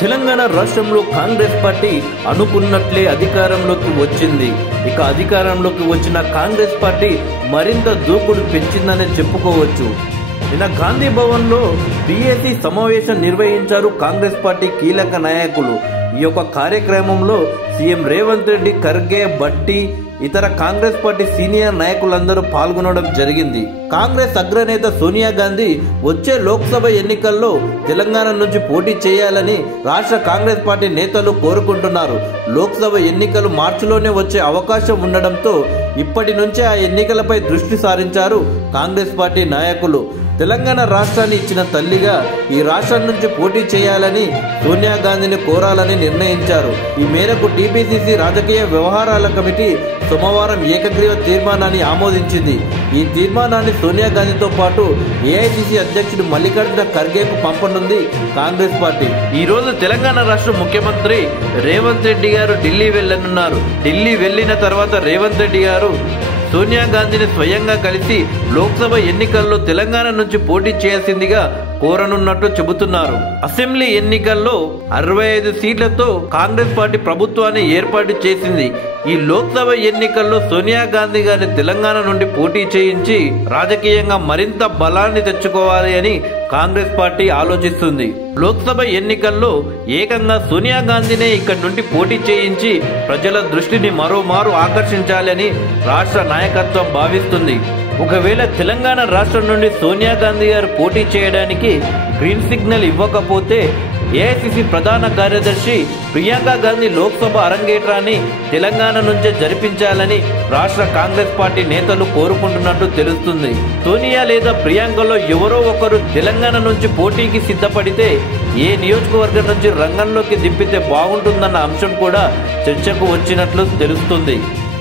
తెలంగాణ రాష్ట్రంలో కాంగ్రెస్ పార్టీ అనుకున్నట్లే అధికారంలోకి వచ్చింది. ఇక అధికారంలోకి వచ్చిన కాంగ్రెస్ పార్టీ మరింత దూకుడు పెంచిందనే చెప్పుకోవచ్చు. నిన్న గాంధీ భవన్లో బీఏసీ సమావేశం నిర్వహించారు కాంగ్రెస్ పార్టీ కీలక నాయకులు. ఈ యొక్క కార్యక్రమంలో సీఎం రేవంత్ రెడ్డి, ఖర్గే, భట్టి, ఇతర కాంగ్రెస్ పార్టీ సీనియర్ నాయకులందరూ పాల్గొనడం జరిగింది. కాంగ్రెస్ అగ్రనేత సోనియా గాంధీ వచ్చే లోక్సభ ఎన్నికల్లో తెలంగాణ నుంచి పోటీ చేయాలని రాష్ట్ర కాంగ్రెస్ పార్టీ నేతలు కోరుకుంటున్నారు. లోక్సభ ఎన్నికలు మార్చిలోనే వచ్చే అవకాశం ఉండడంతో ఇప్పటి నుంచే ఆ ఎన్నికలపై దృష్టి సారించారు కాంగ్రెస్ పార్టీ నాయకులు. తెలంగాణ రాష్ట్రాన్ని ఇచ్చిన తల్లిగా ఈ రాష్ట్రం నుంచి పోటీ చేయాలని సోనియా గాంధీని కోరాలని నిర్ణయించారు. ఈ మేరకు టీపీసీసీ రాజకీయ వ్యవహారాల కమిటీ సోమవారం ఏకగ్రీవ తీర్మానాన్ని ఆమోదించింది. ఈ తీర్మానాన్ని సోనియా గాంధీతో పాటు ఏఐసీసీ అధ్యక్షుడు మల్లికార్జున ఖర్గేకు పంపనుంది కాంగ్రెస్ పార్టీ. ఈ రోజు తెలంగాణ రాష్ట్ర ముఖ్యమంత్రి రేవంత్ రెడ్డి గారు ఢిల్లీ వెళ్లనున్నారు. ఢిల్లీ వెళ్లిన తర్వాత రేవంత్ రెడ్డి గారు సోనియా గాంధీని స్వయంగా కలిసి లోక్సభ ఎన్నికల్లో తెలంగాణ నుంచి పోటీ చేయాల్సిందిగా కోరనున్నట్టు చెబుతున్నారు. అసెంబ్లీ ఎన్నికల్లో 65 సీట్లతో కాంగ్రెస్ పార్టీ ప్రభుత్వాన్ని ఏర్పాటు చేసింది. ఈ లోక్సభ ఎన్నికల్లో సోనియా గాంధీ గారిని తెలంగాణ నుండి పోటీ చేయించి రాజకీయంగా మరింత బలాన్ని తెచ్చుకోవాలి అని కాంగ్రెస్ పార్టీ ఆలోచిస్తుంది. లోక్సభ ఎన్నికల్లో ఏకంగా సోనియా గాంధీనే ఇక్కడి నుండి పోటీ చేయించి ప్రజల దృష్టిని మరోమారు ఆకర్షించాలని రాష్ట్ర నాయకత్వం భావిస్తుంది. ఒకవేళ తెలంగాణ రాష్ట్రం నుండి సోనియా గాంధీ గారు పోటీ చేయడానికి గ్రీన్ సిగ్నల్ ఇవ్వకపోతే ఏఐసీసీ ప్రధాన కార్యదర్శి ప్రియాంక గాంధీ లోక్సభ అరంగేట్రాన్ని తెలంగాణ నుంచే జరిపించాలని రాష్ట్ర కాంగ్రెస్ పార్టీ నేతలు కోరుకుంటున్నట్టు తెలుస్తుంది. సోనియా లేదా ప్రియాంకలో ఎవరో ఒకరు తెలంగాణ నుంచి పోటీకి సిద్ధపడితే ఏ నియోజకవర్గం నుంచి రంగంలోకి దింపితే బాగుంటుందన్న అంశం కూడా చర్చకు వచ్చినట్లు తెలుస్తుంది.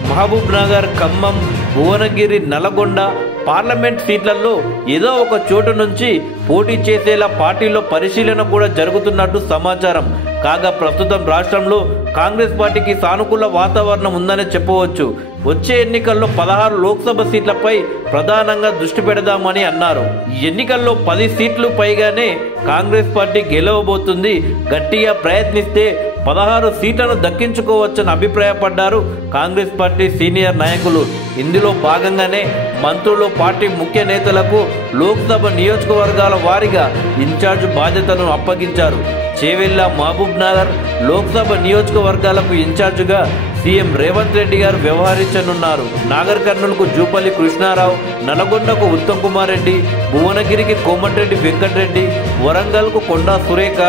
మహబూబ్ నగర్, ఖమ్మం, భువనగిరి, నల్గొండ పార్లమెంట్ సీట్లలో ఏదో ఒక చోటు నుంచి పోటీ చేసేలా పార్టీలో పరిశీలన కూడా జరుగుతున్నట్టు సమాచారం. కాగా ప్రస్తుతం రాష్ట్రంలో కాంగ్రెస్ పార్టీకి సానుకూల వాతావరణం ఉందని చెప్పవచ్చు. వచ్చే ఎన్నికల్లో 16 లోక్సభ సీట్లపై ప్రధానంగా దృష్టి పెడదామని అన్నారు. ఈ ఎన్నికల్లో 10 సీట్లు పైగానే కాంగ్రెస్ పార్టీ గెలవబోతుంది. గట్టిగా ప్రయత్నిస్తే 16 సీట్లను దక్కించుకోవచ్చని అభిప్రాయపడ్డారు కాంగ్రెస్ పార్టీ సీనియర్ నాయకులు. ఇందులో భాగంగానే మంత్రులు, పార్టీ ముఖ్య నేతలకు లోక్సభ నియోజకవర్గాల వారీగా ఇన్ఛార్జ్ బాధ్యతలను అప్పగించారు. చేవెళ్ల, మహబూబ్ నగర్ లోక్సభ నియోజకవర్గాలకు ఇన్ఛార్జిగా సీఎం రేవంత్ రెడ్డి గారు వ్యవహరించనున్నారు. నాగర్ కర్నూలుకు జూపల్లి కృష్ణారావు, నల్గొండకు ఉత్తమ్ కుమార్ రెడ్డి, భువనగిరికి కోమటిరెడ్డి వెంకటరెడ్డి, వరంగల్కు కొండా సురేఖ,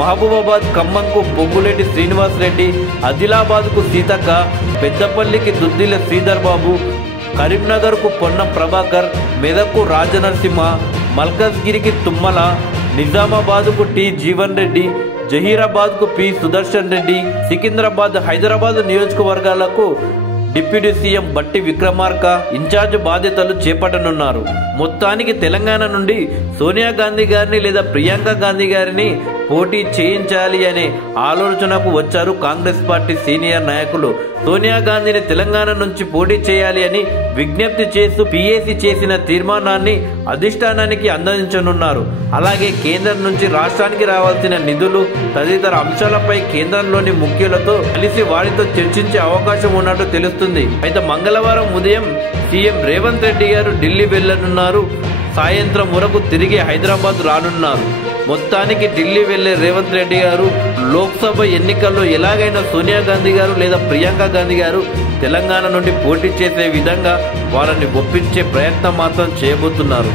మహబూబాబాద్, ఖమ్మంకు పొంగులేటి శ్రీనివాస్ రెడ్డి, ఆదిలాబాద్కు సీతక్క, పెద్దపల్లికి దుద్దిల శ్రీధర్ బాబు, కరీంనగర్కు పొన్నం ప్రభాకర్, మెదక్కు రాజనరసింహ, మల్కజ్గిరికి తుమ్మల, నిజామాబాద్కు టి జీవన్ రెడ్డి, జహీరాబాద్కు పి సుదర్శన్ రెడ్డి, సికింద్రాబాద్, హైదరాబాద్ నియోజకవర్గాలకు డిప్యూటీ సీఎం బట్టి విక్రమార్క ఇన్ఛార్జ్ బాధ్యతలు చేపట్టనున్నారు. మొత్తానికి తెలంగాణ నుండి సోనియా గాంధీ గారిని లేదా ప్రియాంక గాంధీ గారిని పోటీ చేయించాలి అనే ఆలోచనకు వచ్చారు కాంగ్రెస్ పార్టీ సీనియర్ నాయకులు. సోనియా గాంధీని తెలంగాణ నుంచి పోటీ చేయాలి అని విజ్ఞప్తి చేస్తూ పీఏసీ చేసిన తీర్మానాన్ని అధిష్టానానికి అందించనున్నారు. అలాగే కేంద్రం నుంచి రాష్ట్రానికి రావాల్సిన నిధులు తదితర అంశాలపై కేంద్రంలోని ముఖ్యులతో కలిసి వారితో చర్చించే అవకాశం ఉన్నట్టు తెలుస్తుంది. అయితే మంగళవారం ఉదయం సీఎం రేవంత్ రెడ్డి గారు ఢిల్లీ వెళ్లనున్నారు. సాయంత్రం వరకు తిరిగి హైదరాబాద్ రానున్నారు. మొత్తానికి ఢిల్లీ వెళ్లే రేవంత్ రెడ్డి గారు లోక్సభ ఎన్నికల్లో ఎలాగైనా సోనియా గాంధీ గారు లేదా ప్రియాంక గాంధీ గారు తెలంగాణ నుండి పోటీ చేసే విధంగా వాళ్ళని ఒప్పించే ప్రయత్నం మాత్రం చేయబోతున్నారు.